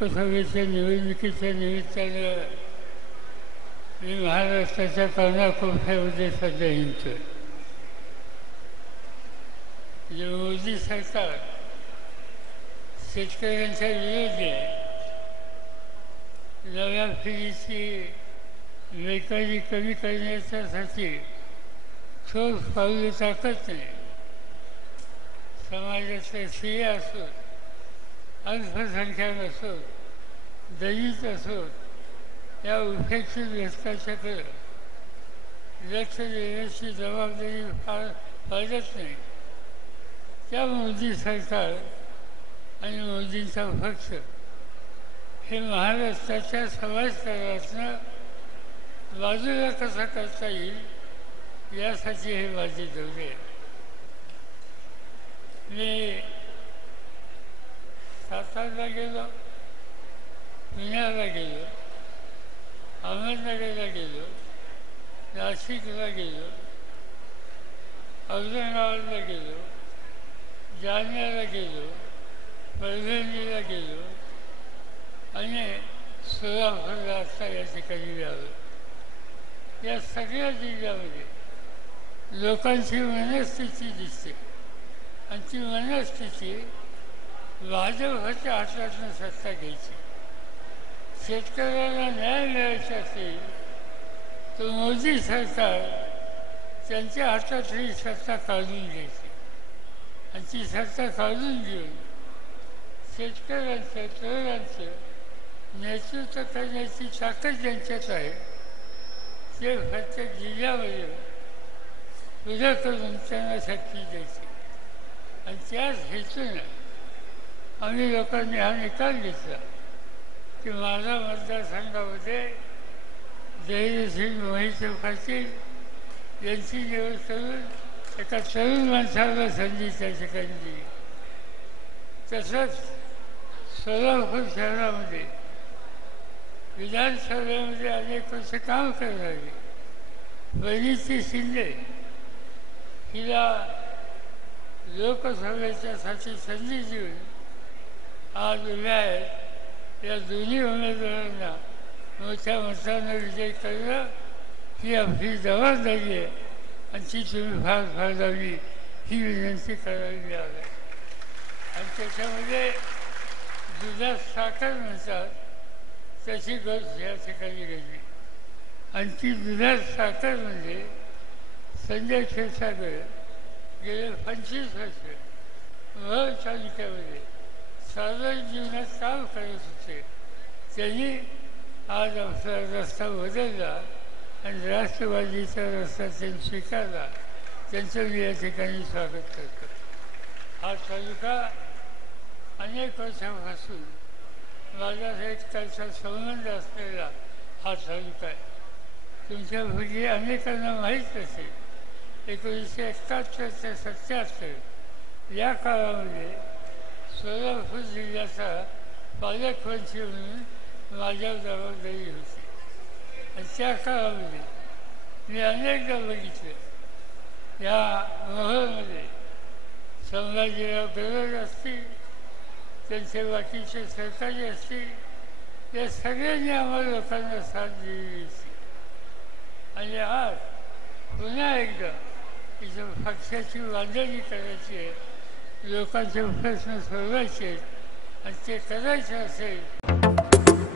लोकसभेच्या निवडणुकीच्या निमित्तानं मी महाराष्ट्राच्या कानाकोपऱ्यामध्ये सध्या हिंडतोय. जे मोदी सरकार शेतकऱ्यांच्या विरोधी आहे. नव्या पिढीची बेकारी कमी करण्यासाठी ठोस पावले टाकत नाही. समाजातले स्त्रिया असोत, अल्पसंख्याक असोत, दलित असोत, या उपेक्षित घटकाच्याकडे लक्ष देण्याची जबाबदारी पाळत नाही. त्या मोदी सरकार आणि मोदींचा पक्ष हे महाराष्ट्राच्या समाजकारणातनं बाजूला कसा करता येईल यासाठी हे माझे दौरे आहे. मी सातारला गेलो, पुण्याला गेलो, अहमदनगरला गेलो, नाशिकला गेलो, औरंगाबादला गेलो, जालन्याला गेलो, परभणीला गेलो आणि सोलापूरला आता या ठिकाणी आलो. या सगळ्या जिल्ह्यामध्ये लोकांची मनस्थिती दिसते आणि ती मनस्थिती भाजपच्या हातातून सत्ता घ्यायची. शेतकऱ्याला न्याय मिळायचा असेल तर मोदी सरकार त्यांच्या हातातली सत्ता काढून घ्यायची आणि ती सत्ता काढून घेऊन शेतकऱ्यांचं तरुणांचं नेतृत्व करण्याची ताकद ज्यांच्यात आहे ते प्रत्येक जिल्ह्यामध्ये उद्या करून त्यांना शक्ती द्यायची. आणि त्याच हेतूनं आम्ही लोकांनी हा निकाल घेतला की माझा मतदारसंघामध्ये धैर्यशील मोहिते पाटील यांची निवड करून एका तरुण माणसाला संधी त्या ठिकाणी दिली. तसंच सोलापूर शहरामध्ये विधानसभेमध्ये अनेक वर्ष काम करणारी वनिती शिंदे हिला लोकसभेच्यासाठी संधी देऊन आज उभ्या आहेत. या दोन्ही उमेदवारांना मोठ्या मतानं विजय करणं ही आपली जबाबदारी आहे आणि ती तुम्ही फार फाळावी ही विनंती करावी मिळाली. आणि त्याच्यामध्ये दुधात साखर म्हणतात तशी गोष्ट या ठिकाणी घडली. आणि ती दुधात साखर म्हणजे संजय क्षीरसागर गेले 25 वर्ष महड तालुक्यामध्ये साधारण जीवनात काम करत होते. त्यांनी आज आपला रस्ता बदलला आणि राष्ट्रवादीचा रस्ता त्यांनी स्वीकारला. त्यांचं मी या ठिकाणी स्वागत करतो. हा तालुका अनेक वर्षापासून माझा एक त्याचा संबंध असलेला हा तालुका आहे. तुमच्यापैकी अनेकांना माहीत असेल 1971 ते 77 या काळामध्ये सोलापूर जिल्ह्याचा पालकमंत्री म्हणून माझ्यावर जबाबदारी होती. आणि त्या काळामध्ये मी अनेकदा बघितलं या मोहळमध्ये संभाजीराव गरड असतील, त्यांचे बाकीचे सहकारी असतील, या सगळ्यांनी आम्हाला लोकांना साथ दिलेली असते. आणि आज पुन्हा एकदा इथं पक्षाची बांधणी करायची आहे, लोकांचे प्रश्न सोडवायचे आहेत आणि ते करायचे असेल